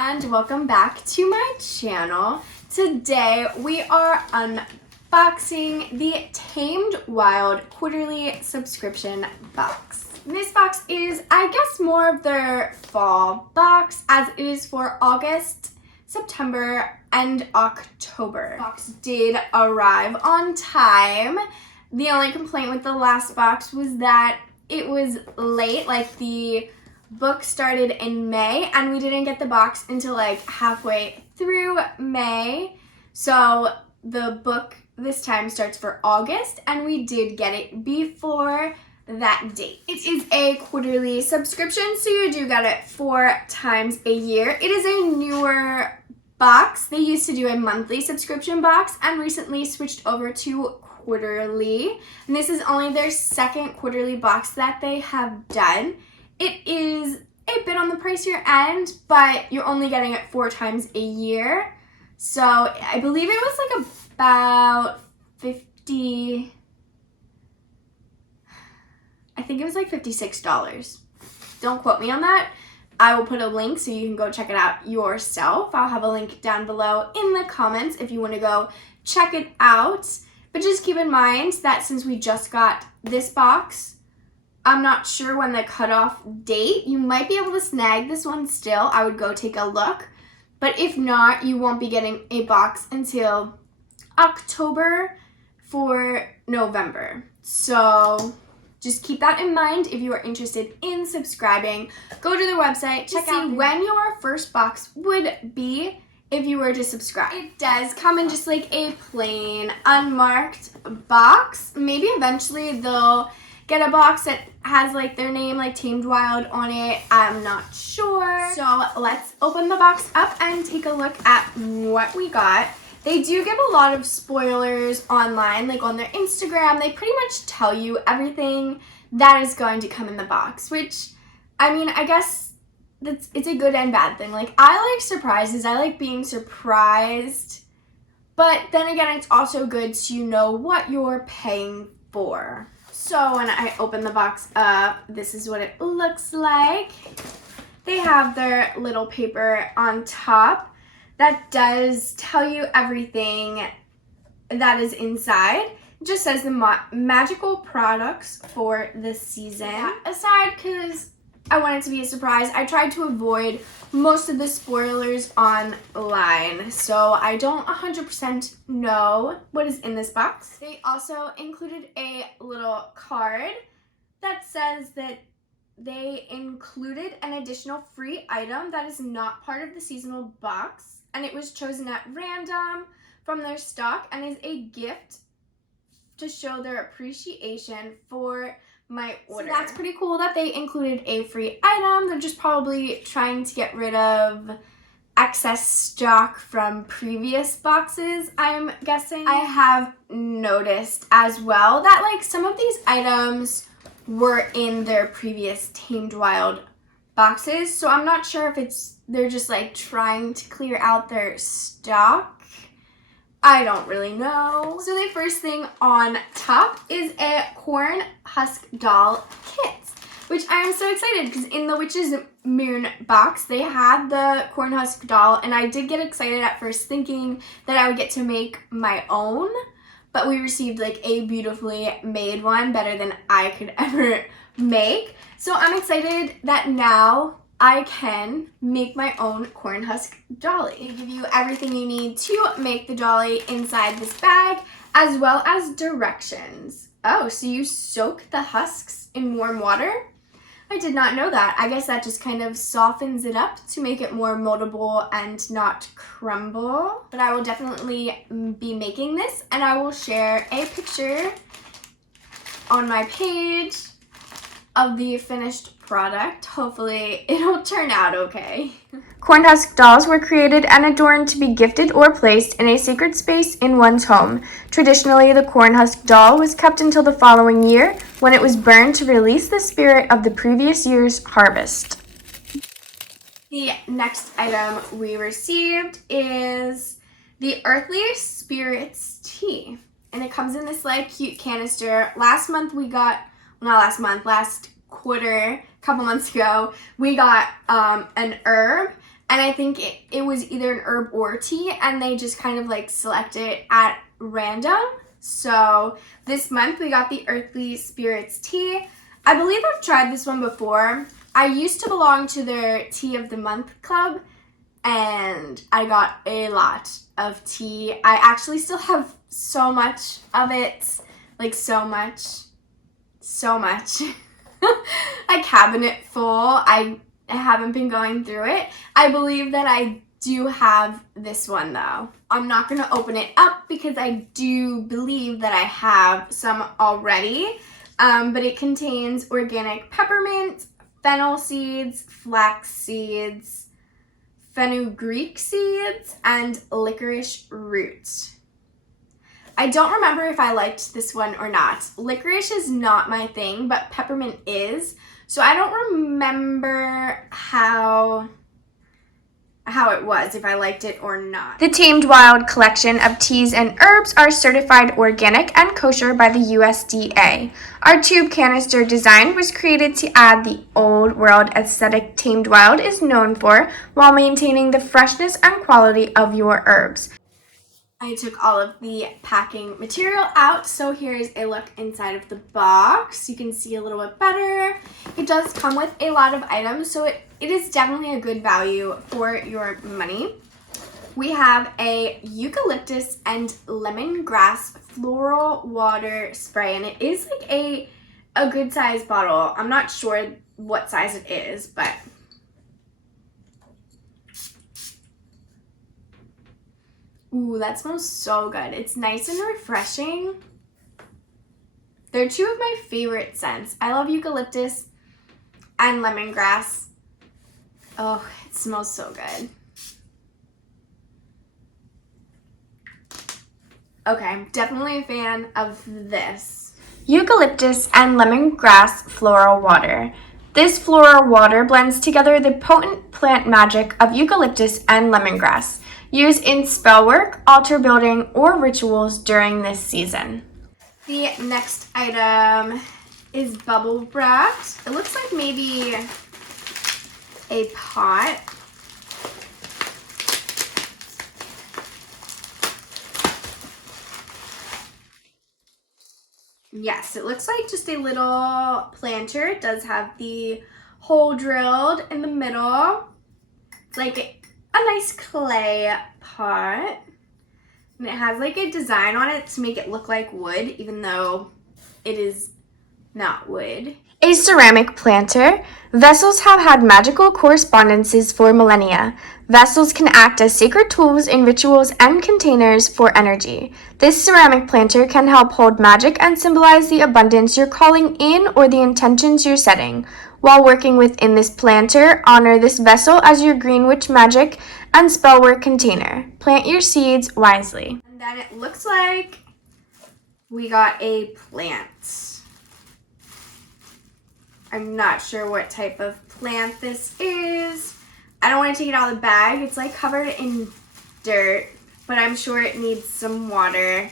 and welcome back to my channel. Today we are unboxing the Tamed Wild quarterly subscription box. This box is, I guess, more of their fall box as it is for August, September, and October. The box did arrive on time. The only complaint with the last box was that it was late, like the book started in May and we didn't get the box until like halfway through May. So the book this time starts for August and we did get it before that date. It is a quarterly subscription, so you do get it 4 times a year. It is a newer box. They used to do a monthly subscription box and recently switched over to quarterly. And this is only their second quarterly box that they have done. It is a bit on the pricier end, but you're only getting it 4 times a year. So I believe it was like about $56. Don't quote me on that. I will put a link so you can go check it out yourself. I'll have a link down below in the comments if you want to go check it out. But just keep in mind that since we just got this box, I'm not sure when the cutoff date. You might be able to snag this one still. I would go take a look. But if not, you won't be getting a box until October for November. So just keep that in mind if you are interested in subscribing. Go to their website, check out when your first box would be if you were to subscribe. It does come in just like a plain, unmarked box. Maybe eventually they'll get a box that has like their name, like Tamed Wild on it. I'm not sure. So let's open the box up and take a look at what we got. They do give a lot of spoilers online, like on their Instagram. They pretty much tell you everything that is going to come in the box, which, I mean, I guess it's a good and bad thing. Like, I like surprises. I like being surprised. But then again, it's also good so you know what you're paying for. So when I open the box up, this is what it looks like. They have their little paper on top that does tell you everything that is inside. It just says the magical products for the season. Aside, because I want it to be a surprise, I tried to avoid most of the spoilers online, so I don't 100% know what is in this box. They also included a little card that says that they included an additional free item that is not part of the seasonal box, and it was chosen at random from their stock and is a gift to show their appreciation for my order. So that's pretty cool that they included a free item. They're just probably trying to get rid of excess stock from previous boxes, I'm guessing. I have noticed as well that like some of these items were in their previous Tamed Wild boxes, so I'm not sure if they're just like trying to clear out their stock. I don't really know. So the first thing on top is a corn husk doll kit, which I am so excited because in the Witch's Moon box, they had the corn husk doll, and I did get excited at first thinking that I would get to make my own, but we received like a beautifully made one, better than I could ever make. So I'm excited that now I can make my own corn husk dolly. They give you everything you need to make the dolly inside this bag, as well as directions. Oh, so you soak the husks in warm water? I did not know that. I guess that just kind of softens it up to make it more moldable and not crumble. But I will definitely be making this, and I will share a picture on my page of the finished product. Hopefully it'll turn out okay. Corn husk dolls were created and adorned to be gifted or placed in a sacred space in one's home. Traditionally, the corn husk doll was kept until the following year when it was burned to release the spirit of the previous year's harvest. The next item we received is the Earthly Spirits Tea, and it comes in this like cute canister. Last quarter, a couple months ago, we got an herb And I think it was either an herb or tea, and they just kind of like select it at random. So this month we got the Earthly Spirits tea. I believe I've tried this one before. I used to belong to their Tea of the Month club, and I got a lot of tea. I actually still have so much of it, like so much. A cabinet full. I haven't been going through it. I believe that I do have this one though. I'm not going to open it up because I do believe that I have some already, but it contains organic peppermint, fennel seeds, flax seeds, fenugreek seeds, and licorice root. I don't remember if I liked this one or not. Licorice is not my thing, but peppermint is. So I don't remember how it was, if I liked it or not. The Tamed Wild collection of teas and herbs are certified organic and kosher by the USDA. Our tube canister design was created to add the old world aesthetic Tamed Wild is known for, while maintaining the freshness and quality of your herbs. I took all of the packing material out, so here's a look inside of the box. You can see a little bit better. It does come with a lot of items, so it is definitely a good value for your money. We have a eucalyptus and lemongrass floral water spray, and it is like a good size bottle. I'm not sure what size it is, but ooh, that smells so good. It's nice and refreshing. They're two of my favorite scents. I love eucalyptus and lemongrass. Oh, it smells so good. Okay, I'm definitely a fan of this. Eucalyptus and lemongrass floral water. This floral water blends together the potent plant magic of eucalyptus and lemongrass, used in spell work, altar building, or rituals during this season. The next item is bubble wrapped. It looks like maybe a pot. Yes, it looks like just a little planter. It does have the hole drilled in the middle. It's like a nice clay pot. And it has like a design on it to make it look like wood, even though it is not wood. A ceramic planter. Vessels have had magical correspondences for millennia. Vessels can act as sacred tools in rituals and containers for energy. This ceramic planter can help hold magic and symbolize the abundance you're calling in or the intentions you're setting. While working within this planter, honor this vessel as your green witch magic and spellwork container. Plant your seeds wisely. And then it looks like we got a plant. I'm not sure what type of plant this is. I don't want to take it out of the bag. It's like covered in dirt, but I'm sure it needs some water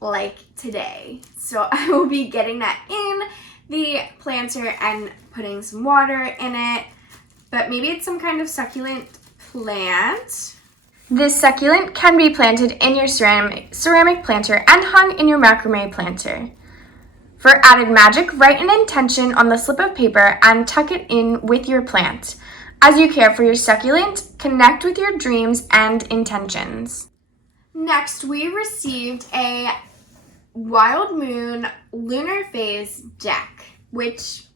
like today. So I will be getting that in the planter and putting some water in it. But maybe it's some kind of succulent plant. This succulent can be planted in your ceramic planter and hung in your macrame planter. For added magic, write an intention on the slip of paper and tuck it in with your plant. As you care for your succulent, connect with your dreams and intentions. Next, we received a Wild Moon Lunar Phase deck, which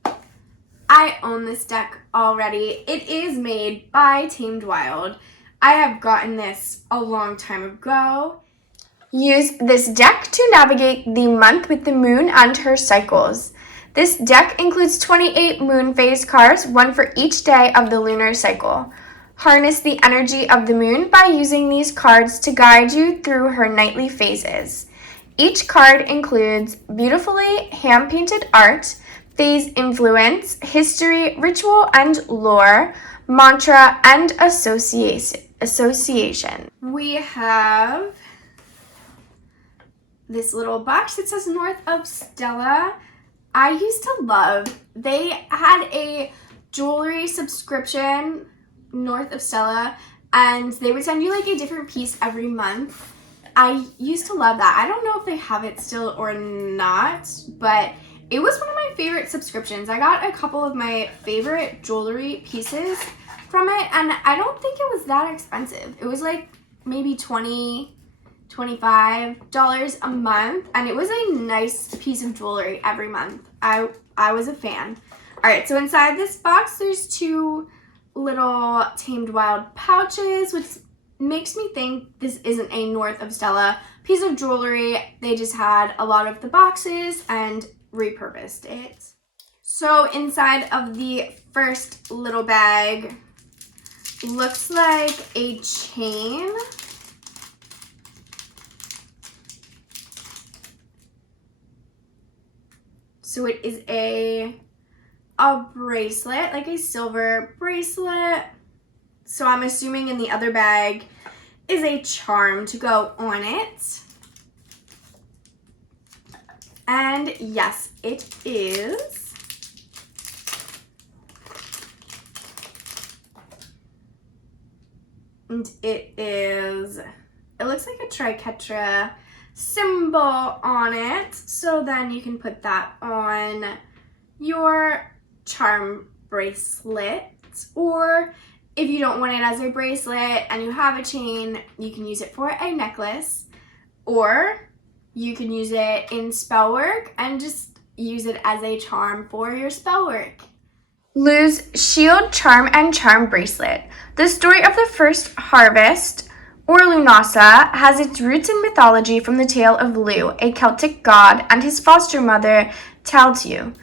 I own this deck already. It is made by Tamed Wild. I have gotten this a long time ago. Use this deck to navigate the month with the moon and her cycles. This deck includes 28 moon phase cards, one for each day of the lunar cycle. Harness the energy of the moon by using these cards to guide you through her nightly phases. Each card includes beautifully hand-painted art, phase influence, history, ritual and lore, mantra, and association. We have this little box that says North of Stella. I used to love, they had a jewelry subscription North of Stella, and they would send you like a different piece every month. I used to love that. I don't know if they have it still or not, but it was one of my favorite subscriptions. I got a couple of my favorite jewelry pieces from it, and I don't think it was that expensive. It was like maybe $25 a month, and it was a nice piece of jewelry every month. I was a fan. All right, so inside this box, there's 2 little Tamed Wild pouches, which makes me think this isn't a North of Stella piece of jewelry. They just had a lot of the boxes and repurposed it. So inside of the first little bag, looks like a chain. So it is a bracelet, like a silver bracelet. So I'm assuming in the other bag is a charm to go on it. And yes, it is. And it looks like a triquetra symbol on it. So then you can put that on your charm bracelet, or if you don't want it as a bracelet and you have a chain, you can use it for a necklace, or you can use it in spell work and just use it as a charm for your spell work. Lu's Shield, Charm, and Charm Bracelet. The story of the first harvest, or Lunasa, has its roots in mythology from the tale of Lu, a Celtic god, and his foster mother, Taltu.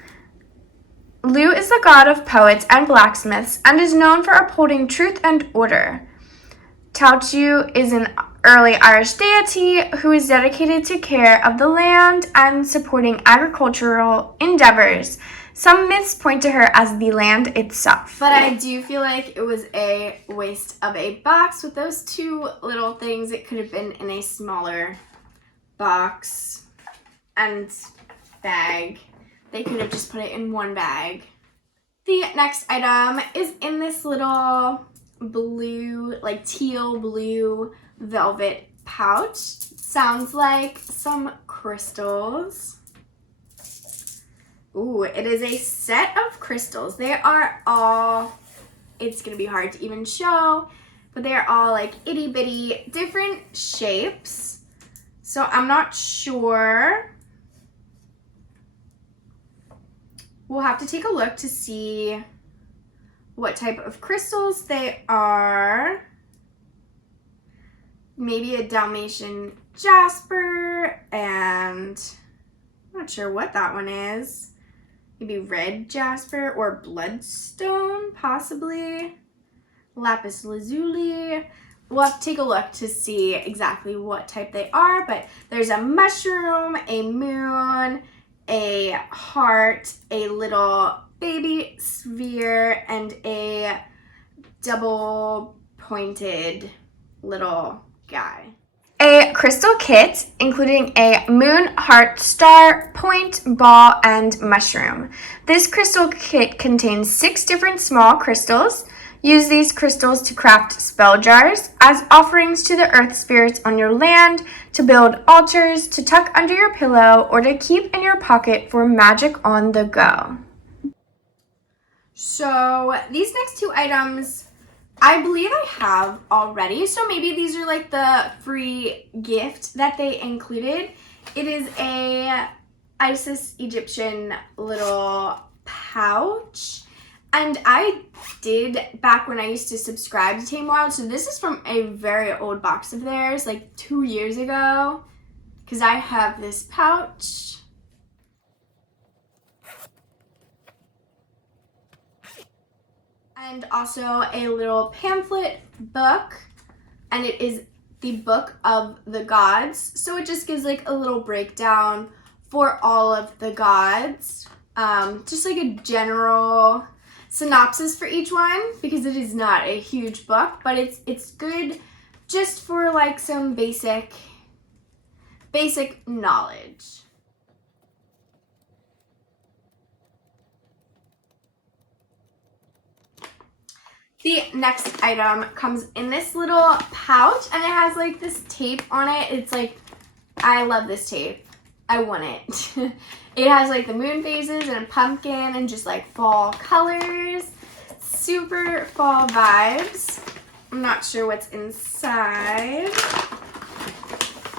Lu is the god of poets and blacksmiths and is known for upholding truth and order. Taltu is an early Irish deity who is dedicated to care of the land and supporting agricultural endeavors. Some myths point to her as the land itself. But I do feel like it was a waste of a box with those 2 little things. It could have been in a smaller box and bag. They could have just put it in one bag. The next item is in this little blue, like teal blue velvet pouch. Sounds like some crystals. Ooh, it is a set of crystals. They are all, it's gonna be hard to even show, but they are all like itty bitty different shapes. So I'm not sure. We'll have to take a look to see what type of crystals they are. Maybe a Dalmatian jasper, and I'm not sure what that one is. Maybe red jasper or bloodstone, possibly. Lapis lazuli. We'll have to take a look to see exactly what type they are, but there's a mushroom, a moon, a heart, a little baby sphere, and a double pointed little guy. A crystal kit, including a moon, heart, star, point, ball, and mushroom. This crystal kit contains 6 different small crystals. Use these crystals to craft spell jars, as offerings to the earth spirits on your land, to build altars, to tuck under your pillow, or to keep in your pocket for magic on the go. So these next 2 items, I believe I have already, so maybe these are like the free gift that they included. It is a Isis Egyptian little pouch, and I did back when I used to subscribe to Tamed Wild, so this is from a very old box of theirs, like 2 years ago, because I have this pouch. And also a little pamphlet book, and it is the Book of the Gods. So it just gives like a little breakdown for all of the gods. Just like a general synopsis for each one, because it is not a huge book, but it's good just for like some basic knowledge. The next item comes in this little pouch, and it has like this tape on it. It's like, I love this tape. I want it. It has like the moon phases and a pumpkin and just like fall colors. Super fall vibes. I'm not sure what's inside.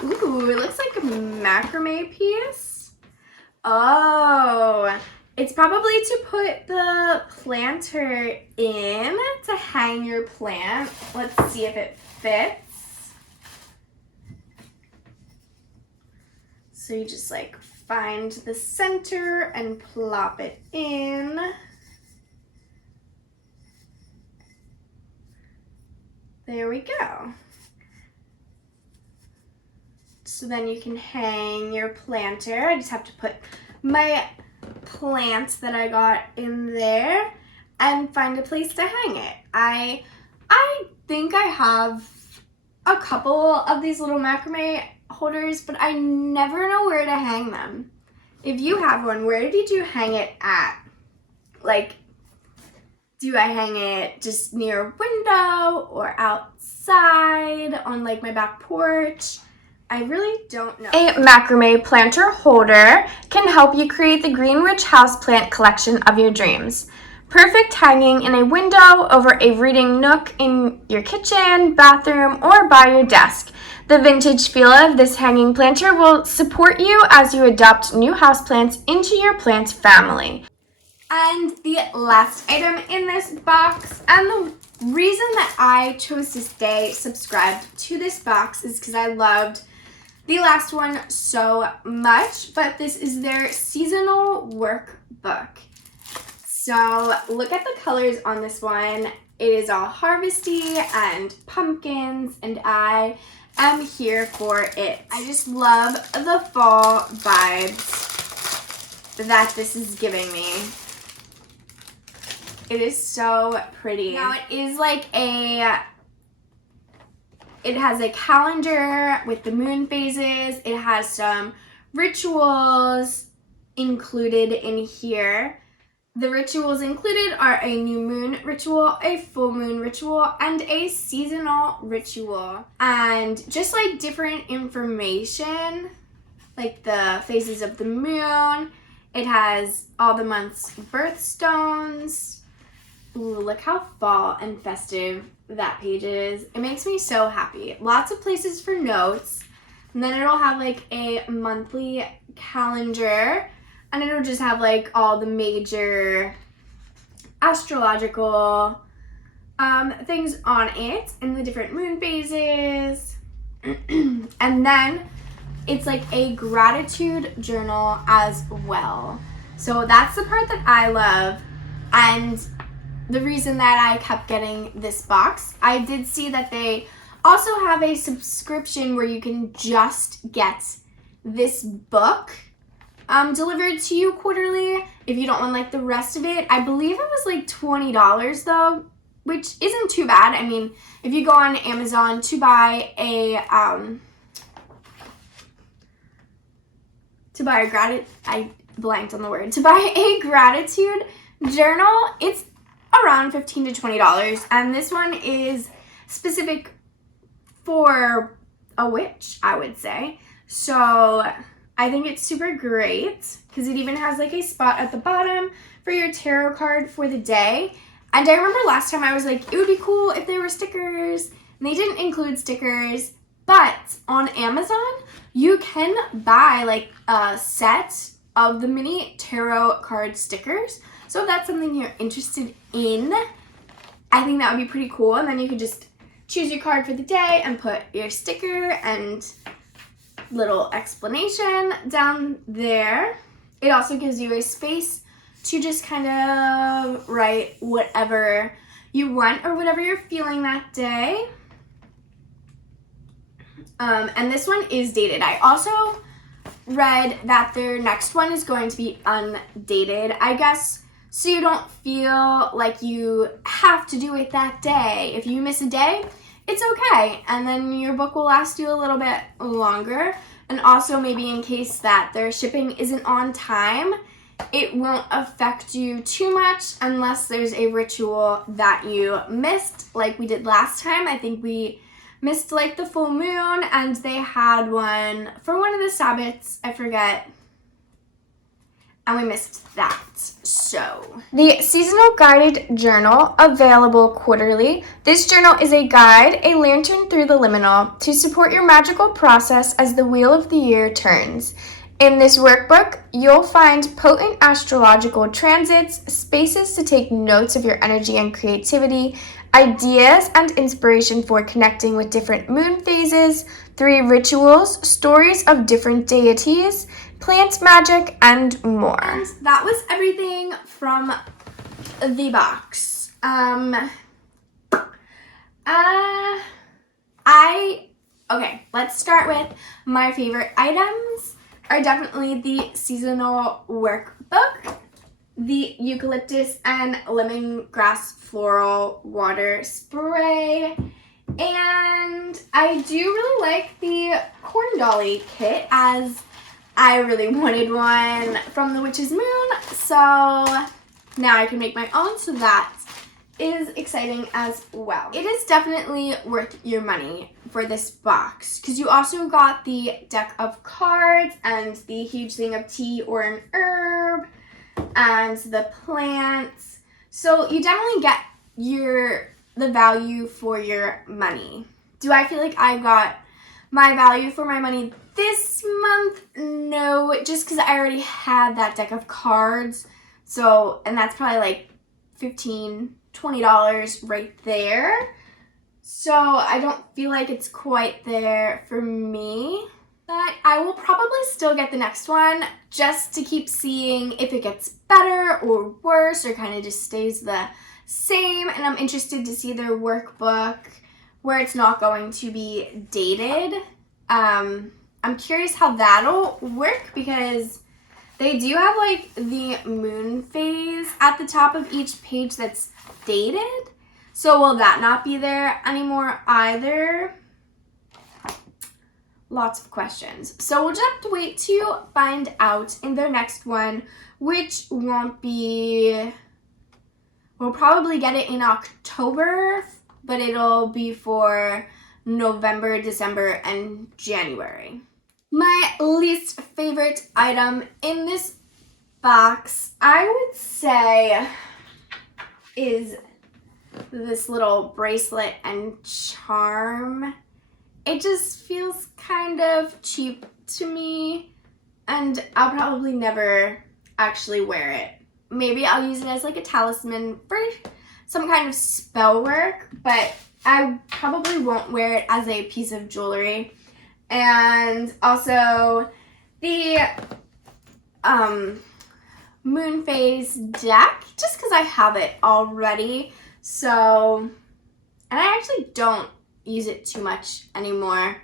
Ooh, it looks like a macrame piece. Oh, it's probably to put the planter in to hang your plant. Let's see if it fits. So you just like find the center and plop it in. There we go. So then you can hang your planter. I just have to put my plants that I got in there and find a place to hang it. I think I have a couple of these little macrame holders, but I never know where to hang them. If you have one, where did you hang it at? Like, do I hang it just near a window or outside on like my back porch? I really don't know. A macrame planter holder can help you create the Greenwich houseplant collection of your dreams. Perfect hanging in a window, over a reading nook in your kitchen, bathroom, or by your desk. The vintage feel of this hanging planter will support you as you adopt new houseplants into your plant family. And the last item in this box, and the reason that I chose to stay subscribed to this box is because I loved the last one so much, but this is their seasonal workbook. So look at the colors on this one. It is all harvesty and pumpkins, and I am here for it. I just love the fall vibes that this is giving me. It is so pretty. Now it is like it has a calendar with the moon phases. It has some rituals included in here. The rituals included are a new moon ritual, a full moon ritual, and a seasonal ritual. And just like different information, like the phases of the moon. It has all the month's birthstones. Ooh, look how fall and festive that page is. It makes me so happy. Lots of places for notes. And then it'll have like a monthly calendar. And it'll just have like all the major astrological things on it and the different moon phases. And then it's like a gratitude journal as well. So that's the part that I love. And the reason that I kept getting this box, I did see that they also have a subscription where you can just get this book delivered to you quarterly if you don't want like the rest of it. I believe it was like $20 though, which isn't too bad. I mean, if you go on Amazon to buy a gratitude journal, it's around $15 to $20, and this one is specific for a witch, I would say. So I think it's super great because it even has like a spot at the bottom for your tarot card for the day. And I remember last time I was like, it would be cool if there were stickers, and they didn't include stickers. But on Amazon, you can buy like a set of the mini tarot card stickers. So if that's something you're interested in, I think that would be pretty cool. And then you could just choose your card for the day and put your sticker and little explanation down there. It also gives you a space to just kind of write whatever you want or whatever you're feeling that day. And this one is dated. I also read that their next one is going to be undated, I guess, so you don't feel like you have to do it that day. If you miss a day, it's okay, and then your book will last you a little bit longer. And also maybe in case that their shipping isn't on time, it won't affect you too much unless there's a ritual that you missed, like we did last time. I think we missed like the full moon, and they had one for one of the Sabbats, I forget, and we missed that. So the seasonal guided journal, available quarterly. This journal is a guide, a lantern through the liminal, to support your magical process as the wheel of the year turns. In this workbook, you'll find potent astrological transits, spaces to take notes of your energy and creativity, ideas and inspiration for connecting with different moon phases, 3 rituals, stories of different deities, plant magic, and more. And that was everything from the box. Okay, let's start with my favorite items. Are definitely the seasonal workbook, the eucalyptus and lemongrass floral water spray, and I do really like the corn dolly kit, as I really wanted one from the Witch's Moon, so now I can make my own, so that is exciting as well. It is definitely worth your money for this box, because you also got the deck of cards and the huge thing of tea or an herb and the plants. So you definitely get the value for your money. Do I feel like I got my value for my money this month? No, just because I already had that deck of cards. So, and that's probably like $15-20 right there. So I don't feel like it's quite there for me. But I will probably still get the next one just to keep seeing if it gets better or worse or kind of just stays the same. And I'm interested to see their workbook where it's not going to be dated. I'm curious how that'll work, because they do have like the moon phase at the top of each page that's dated. So will that not be there anymore either? Lots of questions. So we'll just have to wait to find out in their next one, which won't be, we'll probably get it in October, but it'll be for November, December, and January. My least favorite item in this box, I would say, is this little bracelet and charm. It just feels kind of cheap to me, and I'll probably never actually wear it. Maybe I'll use it as like a talisman for some kind of spell work, but I probably won't wear it as a piece of jewelry. And also the moon phase deck, just because I have it already. So, and I actually don't use it too much anymore.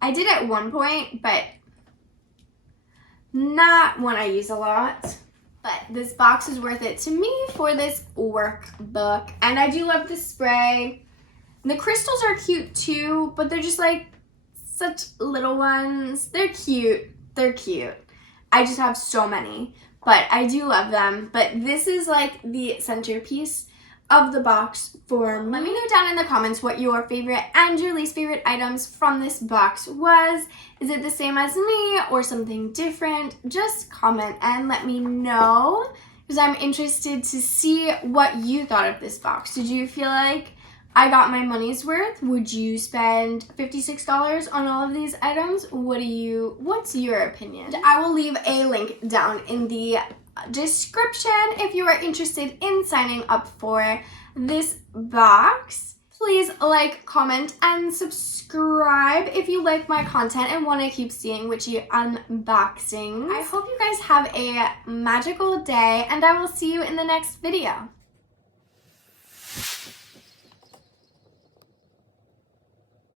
I did at one point, but not one I use a lot. But this box is worth it to me for this workbook. And I do love the spray. The crystals are cute too, but they're just like such little ones. They're cute. They're cute. I just have so many, but I do love them. But this is like the centerpiece of the box for me. Let me know down in the comments what your favorite and your least favorite items from this box was. Is it the same as me or something different? Just comment and let me know, because I'm interested to see what you thought of this box. Did you feel like I got my money's worth? Would you spend $56 on all of these items? What's your opinion? I will leave a link down in the description if you are interested in signing up for this box. Please like, comment, and subscribe if you like my content and want to keep seeing witchy unboxings. I hope you guys have a magical day, and I will see you in the next video.